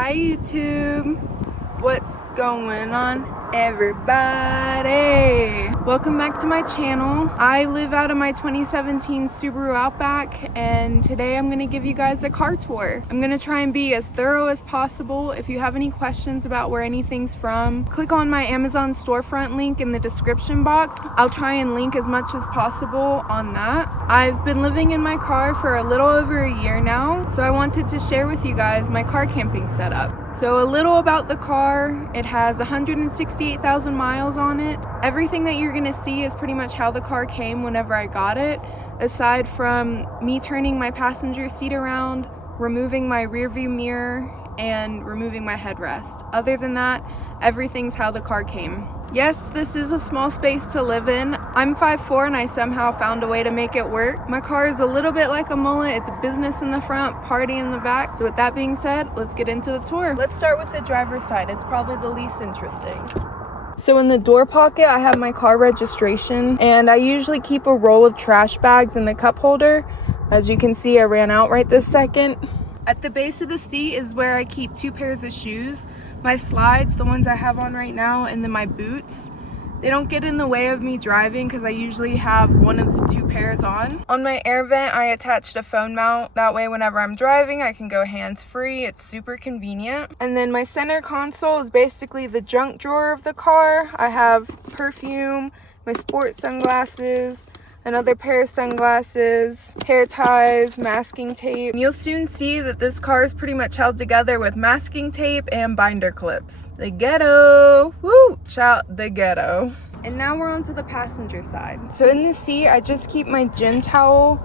Hi YouTube, what's going on everybody? Welcome back to my channel. I live out of my 2017 Subaru Outback, and today I'm going to give you guys a car tour. I'm going to try and be as thorough as possible. If you have any questions about where anything's from, click on my Amazon storefront link in the description box. I'll try and link as much as possible on that. I've been living in my car for a little over a year now, so I wanted to share with you guys my car camping setup. So a little about the car. It has 168,000 miles on it. Everything that you're gonna see is pretty much how the car came whenever I got it, aside from me turning my passenger seat around, removing my rear view mirror, and removing my headrest. Other than that, everything's how the car came. Yes, this is a small space to live in. I'm 5'4" and I somehow found a way to make it work. My car is a little bit like a mullet. It's a business in the front, party in the back. So with that being said, let's get into the tour. Let's start with the driver's side. It's probably the least interesting. So in the door pocket, I have my car registration, and I usually keep a roll of trash bags in the cup holder. As you can see, I ran out right this second. At the base of the seat is where I keep 2 pairs of shoes. My slides, the ones I have on right now, and then my boots. They don't get in the way of me driving because I usually have one of the 2 pairs on. On my air vent, I attached a phone mount. That way, whenever I'm driving, I can go hands-free. It's super convenient. And then my center console is basically the junk drawer of the car. I have perfume, my sports sunglasses, another pair of sunglasses, hair ties, masking tape. You'll soon see that this car is pretty much held together with masking tape and binder clips. The ghetto! Woo! Shout the ghetto. And now we're on to the passenger side. So in the seat, I just keep my gym towel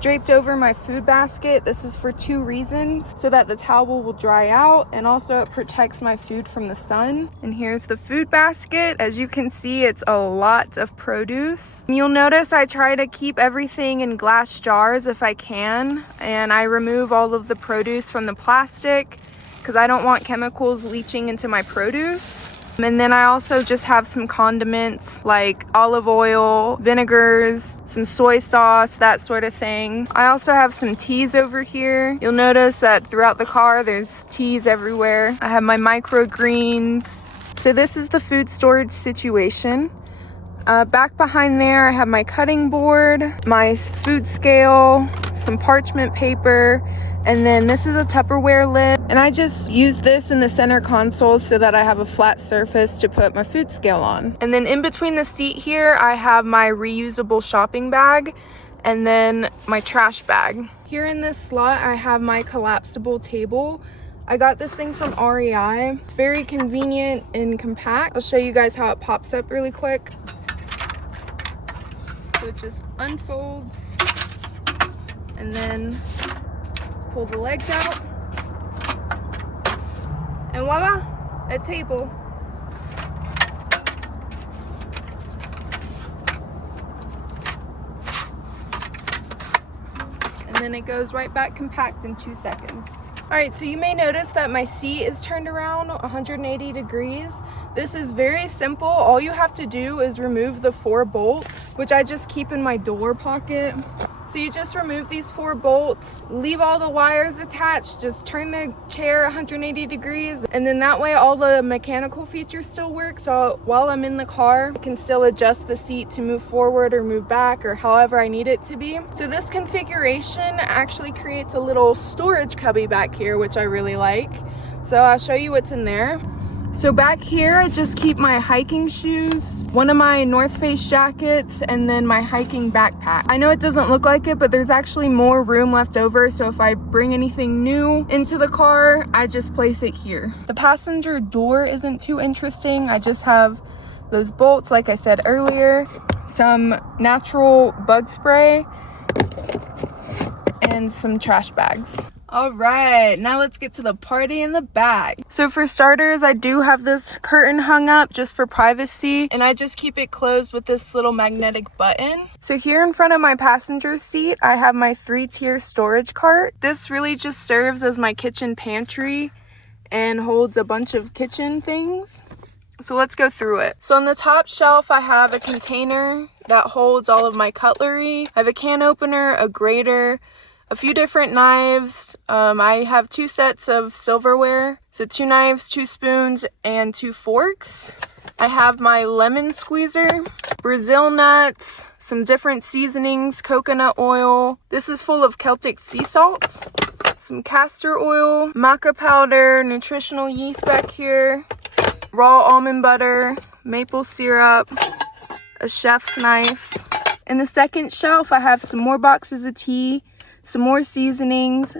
draped over my food basket. This is for 2 reasons: so that the towel will dry out, and also it protects my food from the sun. And here's the food basket. As you can see, it's a lot of produce. And you'll notice I try to keep everything in glass jars if I can, and I remove all of the produce from the plastic because I don't want chemicals leaching into my produce. And then I also just have some condiments like olive oil, vinegars, some soy sauce, that sort of thing. I also have some teas over here. You'll notice that throughout the car there's teas everywhere. I have my microgreens. So this is the food storage situation. Back behind there I have my cutting board, my food scale, some parchment paper, and then this is a Tupperware lid, and I just use this in the center console so that I have a flat surface to put my food scale on. And then in between the seat here, I have my reusable shopping bag and then my trash bag. Here in this slot, I have my collapsible table. I got this thing from REI. It's very convenient and compact. I'll show you guys how it pops up really quick. So it just unfolds, and then pull the legs out, and voila, a table. And then it goes right back compact in 2 seconds. Alright, so you may notice that my seat is turned around 180 degrees. This is very simple. All you have to do is remove the 4 bolts, which I just keep in my door pocket. So you just remove these 4 bolts, leave all the wires attached, just turn the chair 180 degrees, and then that way all the mechanical features still work. So while I'm in the car, I can still adjust the seat to move forward or move back or however I need it to be. So this configuration actually creates a little storage cubby back here, which I really like. So I'll show you what's in there. So back here, I just keep my hiking shoes, one of my North Face jackets, and then my hiking backpack. I know it doesn't look like it, but there's actually more room left over, so if I bring anything new into the car, I just place it here. The passenger door isn't too interesting. I just have those bolts, like I said earlier, some natural bug spray, and some trash bags. All right, now let's get to the party in the back. So for starters, I do have this curtain hung up just for privacy, and I just keep it closed with this little magnetic button. So here in front of my passenger seat, I have my 3-tier storage cart. This really just serves as my kitchen pantry and holds a bunch of kitchen things. So let's go through it. So on the top shelf, I have a container that holds all of my cutlery. I have a can opener, a grater, a few different knives. I have 2 sets of silverware. So 2 knives, 2 spoons, and 2 forks. I have my lemon squeezer, Brazil nuts, some different seasonings, coconut oil. This is full of Celtic sea salt, some castor oil, maca powder, nutritional yeast back here, raw almond butter, maple syrup, a chef's knife. In the second shelf, I have some more boxes of tea, some more seasonings.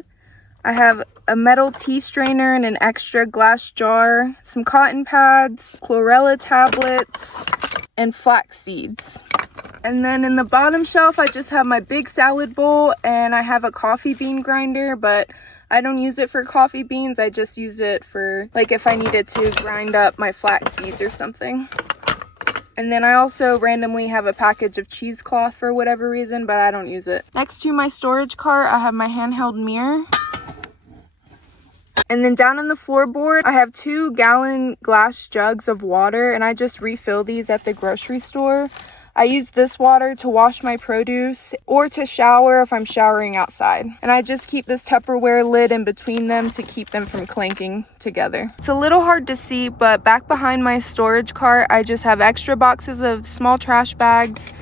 I have a metal tea strainer and an extra glass jar, some cotton pads, chlorella tablets, and flax seeds. And then in the bottom shelf, I just have my big salad bowl, and I have a coffee bean grinder, but I don't use it for coffee beans. I just use it for, like, if I needed to grind up my flax seeds or something. And then I also randomly have a package of cheesecloth for whatever reason, but I don't use it. Next to my storage cart, I have my handheld mirror. And then down on the floorboard, I have 2-gallon glass jugs of water, and I just refill these at the grocery store. I use this water to wash my produce or to shower if I'm showering outside. And I just keep this Tupperware lid in between them to keep them from clanking together. It's a little hard to see, but back behind my storage cart, I just have extra boxes of small trash bags.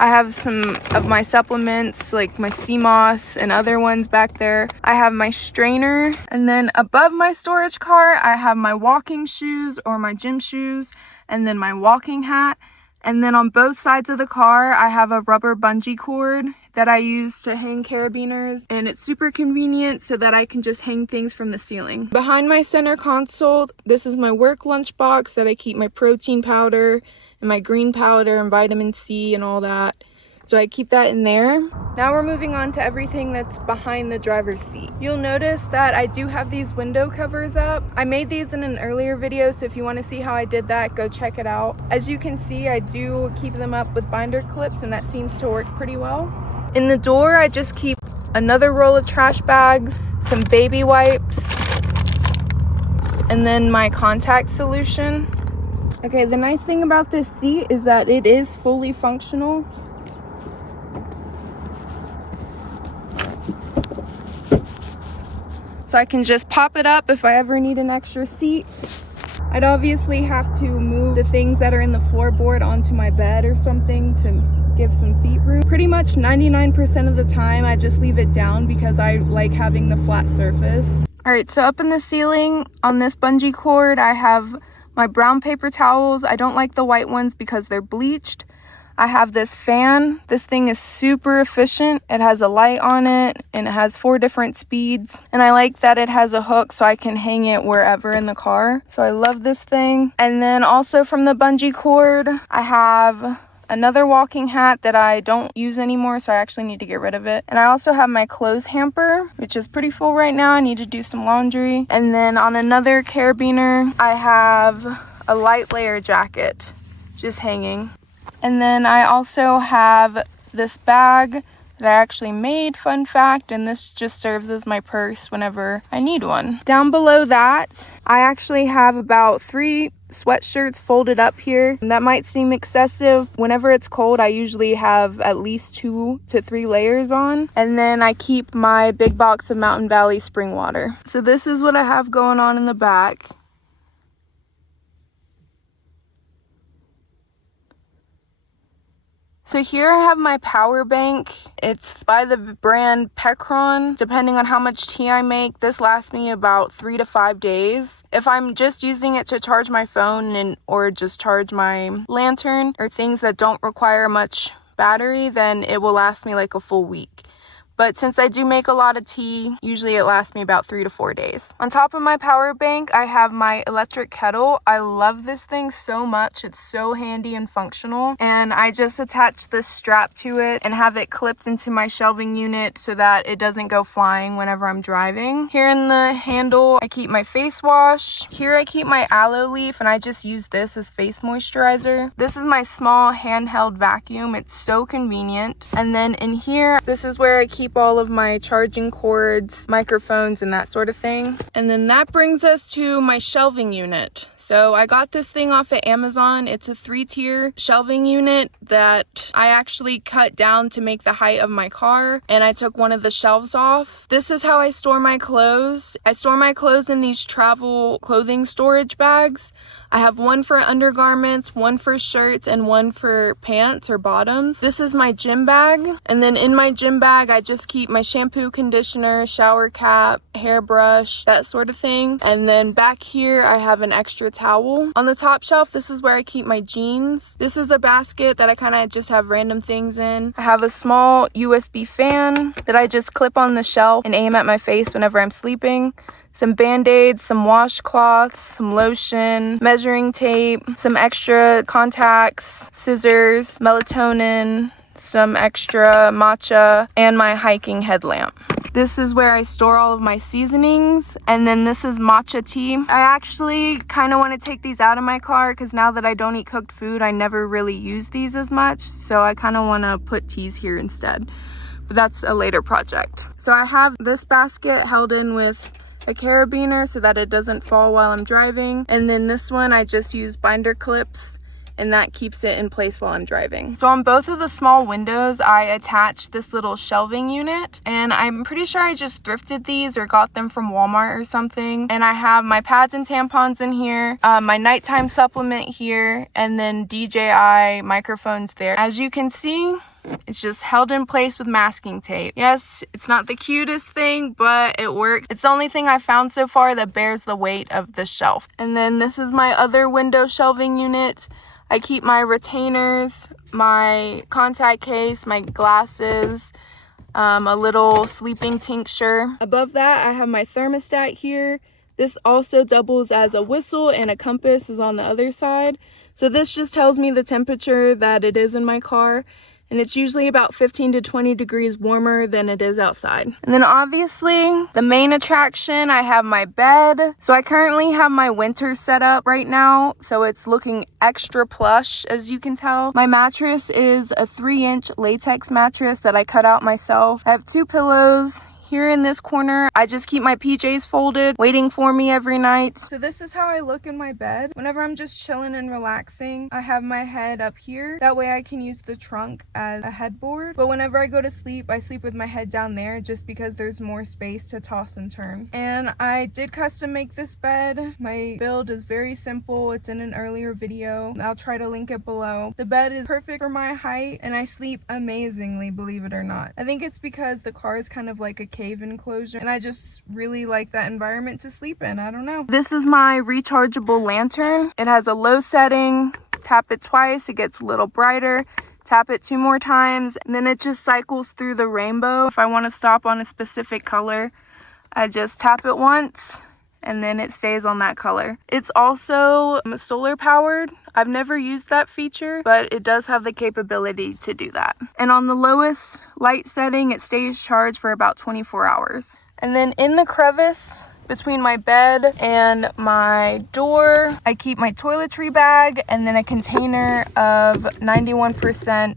I have some of my supplements like my sea moss and other ones back there. I have my strainer, and then above my storage cart I have my walking shoes or my gym shoes, and then my walking hat. And then on both sides of the car I have a rubber bungee cord that I use to hang carabiners, and it's super convenient so that I can just hang things from the ceiling. Behind my center console, this is my work lunchbox that I keep my protein powder and my green powder and vitamin C and all that. So I keep that in there. Now we're moving on to everything that's behind the driver's seat. You'll notice that I do have these window covers up. I made these in an earlier video, so if you want to see how I did that, go check it out. As you can see, I do keep them up with binder clips, and that seems to work pretty well. In the door, I just keep another roll of trash bags, some baby wipes, and then my contact solution. Okay, the nice thing about this seat is that it is fully functional. So I can just pop it up if I ever need an extra seat. I'd obviously have to move the things that are in the floorboard onto my bed or something to give some feet room. Pretty much 99% of the time I just leave it down because I like having the flat surface. All right, so up in the ceiling on this bungee cord, I have my brown paper towels. I don't like the white ones because they're bleached. I have this fan. This thing is super efficient. It has a light on it and it has 4 different speeds. And I like that it has a hook so I can hang it wherever in the car. So I love this thing. And then also from the bungee cord, I have another walking hat that I don't use anymore, so I actually need to get rid of it. And I also have my clothes hamper, which is pretty full right now. I need to do some laundry. And then on another carabiner, I have a light layer jacket just hanging. And then I also have this bag that I actually made, fun fact, and this just serves as my purse whenever I need one. Down below that, I actually have about 3 sweatshirts folded up here. That might seem excessive. Whenever it's cold, I usually have at least 2 to 3 layers on. And then I keep my big box of Mountain Valley spring water. So this is what I have going on in the back. So here I have my power bank. It's by the brand Pecron. Depending on how much tea I make, this lasts me about 3 to 5 days. If I'm just using it to charge my phone or just charge my lantern or things that don't require much battery, then it will last me like a full week. But since I do make a lot of tea, usually it lasts me about 3 to 4 days. On top of my power bank, I have my electric kettle. I love this thing so much. It's so handy and functional. And I just attach this strap to it and have it clipped into my shelving unit so that it doesn't go flying whenever I'm driving. Here in the handle, I keep my face wash. Here I keep my aloe leaf, and I just use this as face moisturizer. This is my small handheld vacuum. It's so convenient. And then in here, this is where I keep all of my charging cords, microphones, and that sort of thing. And then that brings us to my shelving unit. So I got this thing off of Amazon. It's a 3-tier shelving unit. that I actually cut down to make the height of my car, and I took one of the shelves off. This is how I store my clothes. I store my clothes in these travel clothing storage bags. I have one for undergarments, one for shirts, and one for pants or bottoms. This is my gym bag. And then in my gym bag, I just keep my shampoo, conditioner, shower cap, hairbrush, that sort of thing. And then back here, I have an extra towel. On the top shelf, this is where I keep my jeans. This is a basket that I kind of just have random things in. I have a small USB fan that I just clip on the shelf and aim at my face whenever I'm sleeping. Some band-aids, some washcloths, some lotion, measuring tape, some extra contacts, scissors, melatonin, some extra matcha, and my hiking headlamp. This is where I store all of my seasonings, and then this is matcha tea. I actually kind of want to take these out of my car because now that I don't eat cooked food, I never really use these as much, so I kind of want to put teas here instead. But that's a later project. So I have this basket held in with a carabiner so that it doesn't fall while I'm driving, and then this one I just use binder clips, and that keeps it in place while I'm driving. So on both of the small windows I attached this little shelving unit, and I'm pretty sure I just thrifted these or got them from Walmart or something. And I have my pads and tampons in here, my nighttime supplement here, and then DJI microphones there. As you can see, it's just held in place with masking tape. Yes, it's not the cutest thing, but it works. It's the only thing I found so far that bears the weight of the shelf. And then this is my other window shelving unit. I keep my retainers, my contact case, my glasses, a little sleeping tincture. Above that, I have my thermostat here. This also doubles as a whistle, and a compass is on the other side. So this just tells me the temperature that it is in my car. And it's usually about 15 to 20 degrees warmer than it is outside. And then obviously, the main attraction, I have my bed. So I currently have my winter set up right now, so it's looking extra plush, as you can tell. My mattress is a 3-inch latex mattress that I cut out myself. I have 2 pillows. Here in this corner, I just keep my PJs folded, waiting for me every night. So this is how I look in my bed. Whenever I'm just chilling and relaxing, I have my head up here. That way I can use the trunk as a headboard. But whenever I go to sleep, I sleep with my head down there just because there's more space to toss and turn. And I did custom make this bed. My build is very simple. It's in an earlier video. I'll try to link it below. The bed is perfect for my height, and I sleep amazingly, believe it or not. I think it's because the car is kind of like a cave enclosure, and I just really like that environment to sleep in. I don't know. This is my rechargeable lantern. It has a low setting. Tap it twice, it gets a little brighter. Tap it 2 more times, and then it just cycles through the rainbow. If I want to stop on a specific color, I just tap it once, and then it stays on that color. It's also solar powered. I've never used that feature, but it does have the capability to do that. And on the lowest light setting, it stays charged for about 24 hours. And then in the crevice between my bed and my door, I keep my toiletry bag and then a container of 91%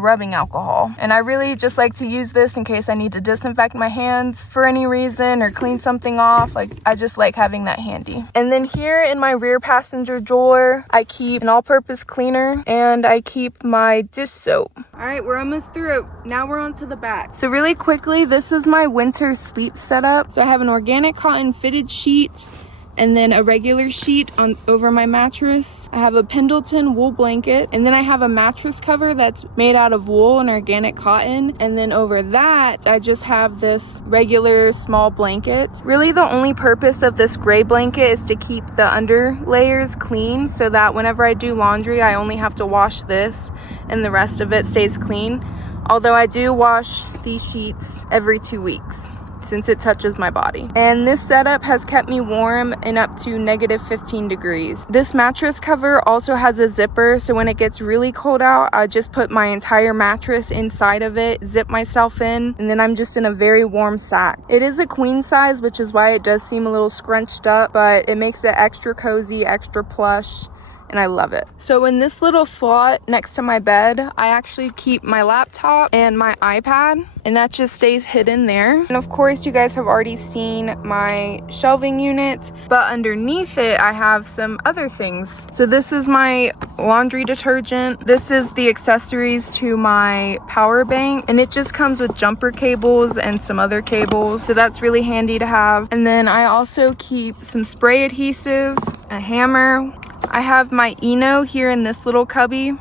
rubbing alcohol. And I really just like to use this in case I need to disinfect my hands for any reason or clean something off. Like, I just like having that handy. And then here in my rear passenger drawer, I keep an all-purpose cleaner and I keep my dish soap. All right, we're almost through. Now we're on to the back. So really quickly, this is my winter sleep setup. So I have an organic cotton fitted sheet and then a regular sheet over my mattress. I have a Pendleton wool blanket, and then I have a mattress cover that's made out of wool and organic cotton, and then over that I just have this regular small blanket. Really the only purpose of this gray blanket is to keep the under layers clean so that whenever I do laundry I only have to wash this and the rest of it stays clean. Although I do wash these sheets every 2 weeks, since it touches my body. And this setup has kept me warm in up to -15 degrees. This mattress cover also has a zipper, so when it gets really cold out, I just put my entire mattress inside of it, zip myself in, and then I'm just in a very warm sack. It is a queen size, which is why it does seem a little scrunched up, but it makes it extra cozy, extra plush, and I love it. So in this little slot next to my bed, I actually keep my laptop and my iPad, and that just stays hidden there. And of course, you guys have already seen my shelving unit, but underneath it, I have some other things. So this is my laundry detergent. This is the accessories to my power bank, and it just comes with jumper cables and some other cables. So that's really handy to have. And then I also keep some spray adhesive, a hammer. I have my Eno here in this little cubby,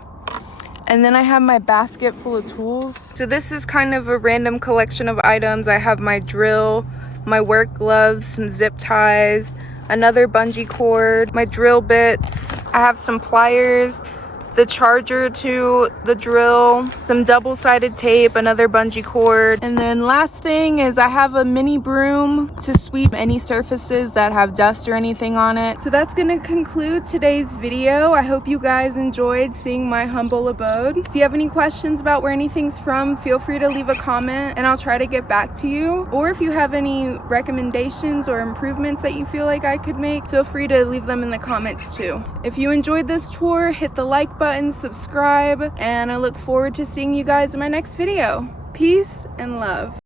and then I have my basket full of tools. So this is kind of a random collection of items. I have my drill, my work gloves, some zip ties, another bungee cord, my drill bits. I have some pliers, the charger to the drill, some double-sided tape, another bungee cord. And then last thing is I have a mini broom to sweep any surfaces that have dust or anything on it. So that's gonna conclude today's video. I hope you guys enjoyed seeing my humble abode. If you have any questions about where anything's from, feel free to leave a comment and I'll try to get back to you. Or if you have any recommendations or improvements that you feel like I could make, feel free to leave them in the comments too. If you enjoyed this tour, hit the like button, subscribe, and I look forward to seeing you guys in my next video. Peace and love.